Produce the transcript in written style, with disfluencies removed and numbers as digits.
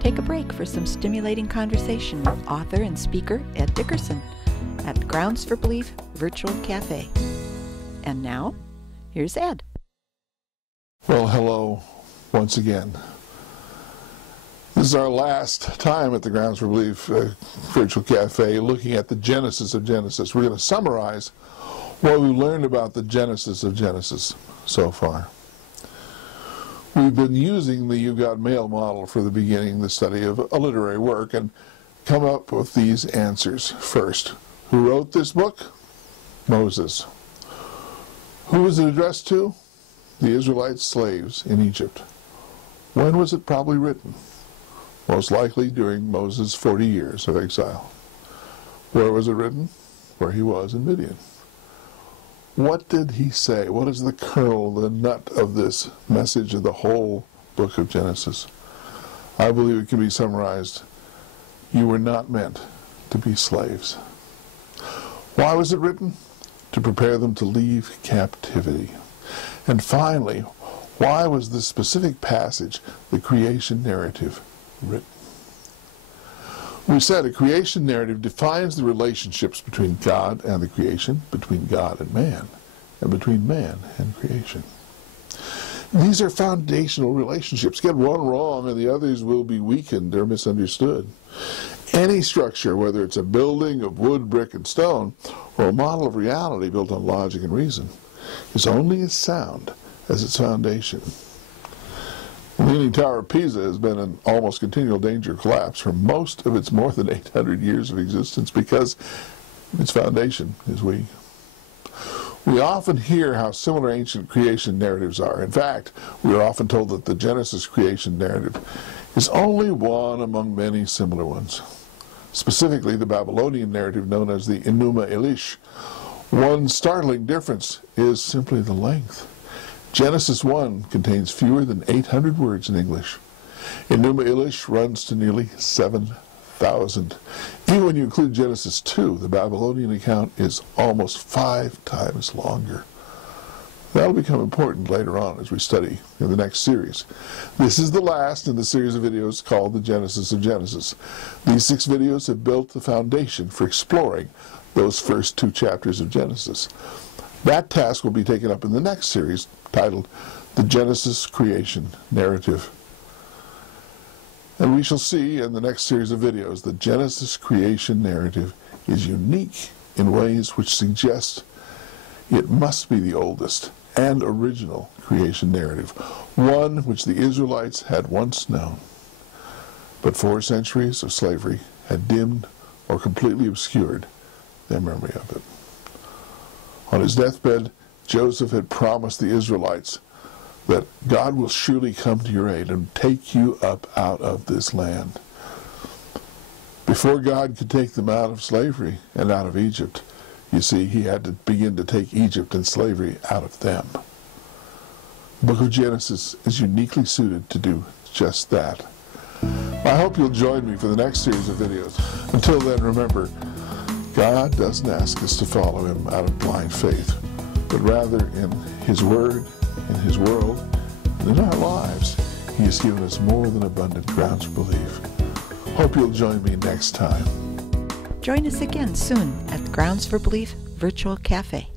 Take a break for some stimulating conversation with author and speaker Ed Dickerson at Grounds for Belief Virtual Cafe. And now, here's Ed. Well, hello once again. This is our last time at the Grounds for Belief Virtual Cafe looking at the Genesis of Genesis. We're going to summarize what we learned about the Genesis of Genesis so far. We've been using the You've Got Mail model for the beginning, the study of a literary work, and come up with these answers. First, who wrote this book? Moses. Who was it addressed to? The Israelite slaves in Egypt. When was it probably written? Most likely during Moses' 40 years of exile. Where was it written? Where he was in Midian. What did he say? What is the kernel, the nut of this message of the whole book of Genesis? I believe it can be summarized: you were not meant to be slaves. Why was it written? To prepare them to leave captivity. And finally, why was this specific passage, the creation narrative, written? We said a creation narrative defines the relationships between God and the creation, between God and man, and between man and creation. These are foundational relationships. Get one wrong and the others will be weakened or misunderstood. Any structure, whether it's a building of wood, brick, and stone, or a model of reality built on logic and reason, is only as sound as its foundation. The Leaning Tower of Pisa has been in almost continual danger of collapse for most of its more than 800 years of existence because its foundation is weak. We often hear how similar ancient creation narratives are. In fact, we are often told that the Genesis creation narrative is only one among many similar ones. Specifically, the Babylonian narrative known as the Enuma Elish. One startling difference is simply the length. Genesis 1 contains fewer than 800 words in English. Enuma Elish runs to nearly 7,000. Even when you include Genesis 2, the Babylonian account is almost 5 times longer. That'll become important later on as we study in the next series. This is the last in the series of videos called the Genesis of Genesis. These 6 videos have built the foundation for exploring those first 2 chapters of Genesis. That task will be taken up in the next series, titled The Genesis Creation Narrative. And we shall see in the next series of videos the Genesis creation narrative is unique in ways which suggest it must be the oldest and original creation narrative, one which the Israelites had once known. But 4 centuries of slavery had dimmed or completely obscured their memory of it. On his deathbed, Joseph had promised the Israelites that God will surely come to your aid and take you up out of this land. Before God could take them out of slavery and out of Egypt, you see, he had to begin to take Egypt and slavery out of them. The book of Genesis is uniquely suited to do just that. I hope you'll join me for the next series of videos. Until then, remember, God doesn't ask us to follow him out of blind faith, but rather in his word, in his world, and in our lives, he has given us more than abundant grounds for belief. Hope you'll join me next time. Join us again soon at Grounds for Belief Virtual Cafe.